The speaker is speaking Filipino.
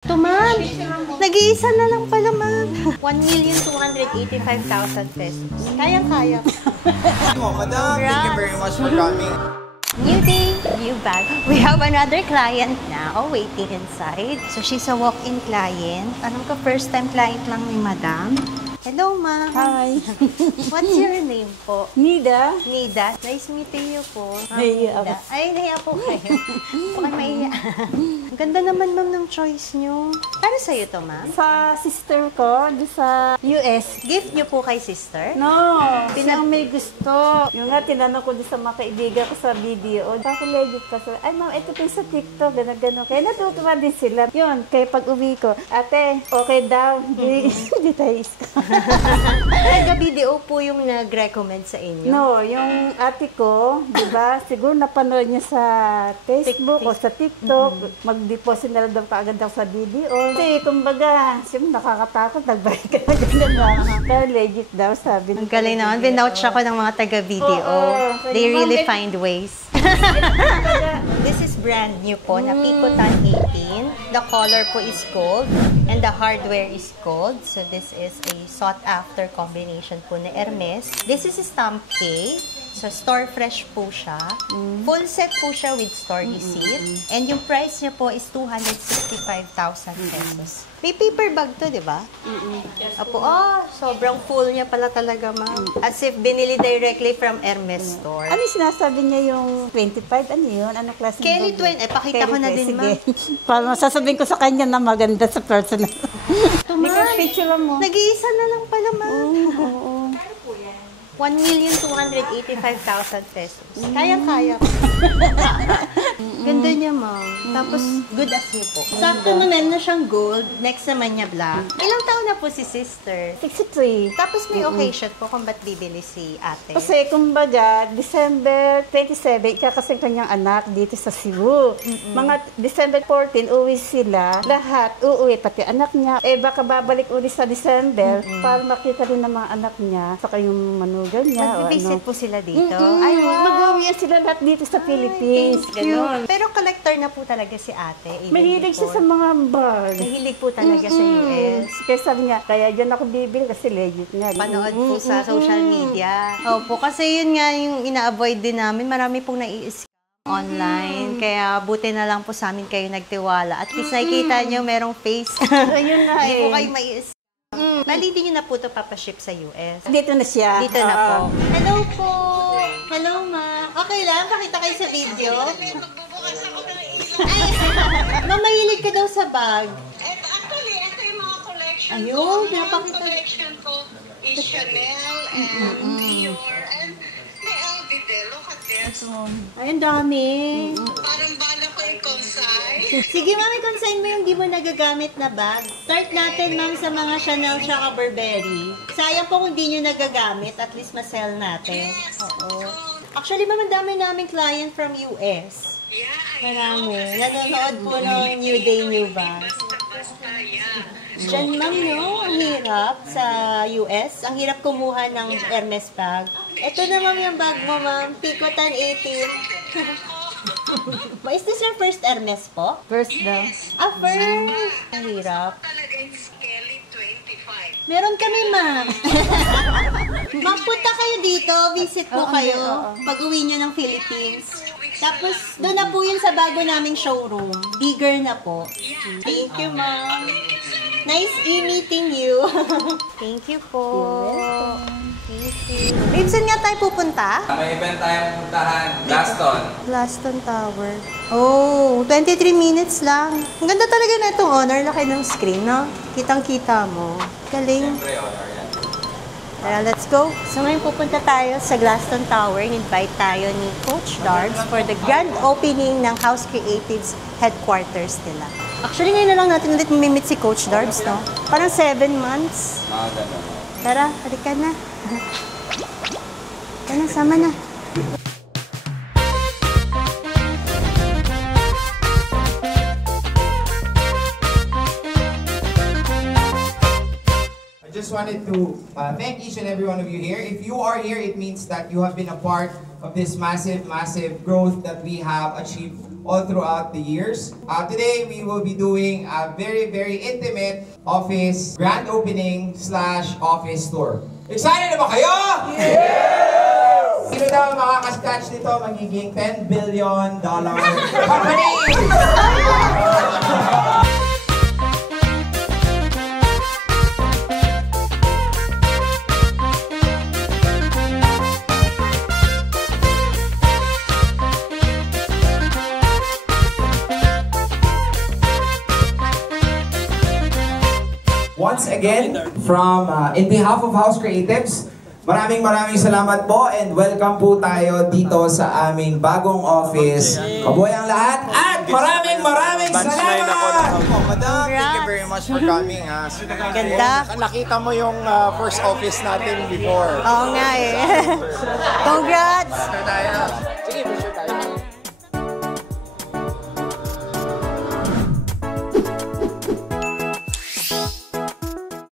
Ito, ma'am. Nag-iisa na lang pala, ma'am. 1,285,000 pesos. Kayang-kaya. Madam, thank you very much for coming. New day, new bag. We have another client now waiting inside. So, she's a walk-in client. Alam ko, first-time client lang ni Madam. Hello, ma'am. Hi. What's your name po? Nida. Nida. Nice meeting you po. Nahiya ako. Ay, nahiya po kayo. Okay, mahiya. Ang ganda naman, ma'am, ng choice nyo. Para sa'yo to, ma'am? Sa sister ko, doon sa US. Gift nyo po kay sister? No, siyang may gusto. Yung nga, tinanong ko doon sa mga kaibigan ko sa video. Bako legit ka sa, ay ma'am, ito po sa TikTok, gano'n. Kaya natutuwa din sila. Yun, kaya pag uwi ko, ate, okay daw. Hindi tayo iska. Taga-video po yung nag-recommend sa inyo? No, yung ate ko, di ba, siguro napanood niya sa Facebook o sa TikTok, mag-deposit na lang daw kaagad daw sa video. Kasi, kumbaga, siyempre nakakatakot, nagbayad ka na gano'n na. Pero legit daw, sabi. Ang galing naman. Binouch ako ng mga taga-video. They really find ways. This is brand new po na Picotan 18. The color po is gold and the hardware is gold. So this is a sought-after combination po na Hermes. This is stamp K. So, store fresh po siya. Full set po siya with store receipt. And yung price niya po is 265,000 pesos. May paper bag to, di ba? Apo, sobrang full niya pala talaga, ma'am. As if binili directly from Hermes store. Ano yung sinasabi niya yung 25? Ano yun? Anong klase? Kelly 20. Pakita ko na din, ma'am. Para sasabihin ko sa kanya na maganda sa personal. Ito, ma'am. Picture mo. Nag-iisa na lang pala, ma'am. Oo. 1,285,000 pesos. Kaya-kaya. Ganda niya, ma'am. Tapos, good as new po. Sakto naman na siyang gold. Next naman niya black. Ilang taon na po si sister? 63. Tapos may occasion po kung ba't bibili si ate. Kasi, kumbaga, December 27, ikakasing kanyang anak dito sa Cebu. Mga December 14, uwi sila. Lahat uuwi, pati anak niya. Eh, baka babalik uli sa December para makita rin ng mga anak niya. Saka yung manugang niya. Mag-visit po sila dito. Ay, wow. Mag-uwi sila lahat dito sa Philippines. Ganun. Pero collector na po talaga si ate. Mahilig siya sa mga bag. Mahilig po talaga sa US. Kaya sabi niya, kaya dyan ako bibili kasi legit nga. Panood po sa social media. Opo, kasi yun nga yung ina-avoid din namin. Marami pong nai-scam online. Kaya buti na lang po sa amin kayo nagtiwala. At least nakikita nyo merong face. Ayun na Hindi po kayo mai-scam. Bali, hindi nyo na po ito papaship sa US. Dito na siya. Dito na po. Hello po! Hello, ma. Okay lang? Pakita kayo sa video. Magbubukas ako ng ilaw. Ma, mahilig ka daw sa bag. Actually, ito yung mga collection ko. Ayun, Yung napakita. collection ko is Chanel and Dior and the LV there. Look at this. Ay, ang dami. Parang bala ko yung konsay. Sige, ma'am, i-consign mo yung di mo nagagamit na bag. Start natin, ma'am, sa mga Chanel tsaka Burberry. Sayang po kung di nyo nagagamit, at least ma-sell natin. Oo. Actually, ma'am, ang dami namin client from US. Yeah, Marami. Nanonood po ng New Day, New Bag. basta, yeah. Diyan, ma'am, no? Ang hirap sa US. Ang hirap kumuha ng Hermes bag. Ito na, ma'am, yung bag mo, ma'am. Picotan 18. Is this your first Hermes po? First daw. First. Ang hirap. Talaga yung Skelly 25. Meron kami, ma'am. Magpunta kayo dito. Visit po kayo. Pag-uwi nyo ng Philippines. Tapos, doon na po yun sa bago naming showroom. Bigger na po. Thank you, ma'am. Nice meeting you. Thank you po. Thank you. Babe, saan nga tayo pupunta? May event tayong puntahan, Glaston. Glaston Tower. Oh, 23 minutes lang. Ang ganda talaga na itong honor. Laki ng screen, no? Kitang-kita mo. Galing. Siyempre, honor yan. Tara, let's go. So ngayon pupunta tayo sa Glaston Tower. In-invite tayo ni Coach Darbs for the grand opening ng House Creatives headquarters nila. Actually, ngayon na lang natin ulit mamimit si Coach Darbs, no? Parang 7 months. Mga ganun. Tara, halika na. Tara, sama na. I just wanted to thank each and every one of you here. If you are here, it means that you have been a part of this massive, massive growth that we have achieved all throughout the years. Today, we will be doing a very, very intimate office grand opening / office tour. Excited na ba kayo? Yeah! Sino daw makaka-scratch nito magiging $10 billion company? Once again, in behalf of House Creatives, maraming salamat po and welcome po tayo dito sa aming bagong office. Kabuhay ang lahat at maraming salamat! Madam, thank you very much for coming. Ganda. Nakita mo yung first office natin before. Oo nga eh. Congrats! Tayo.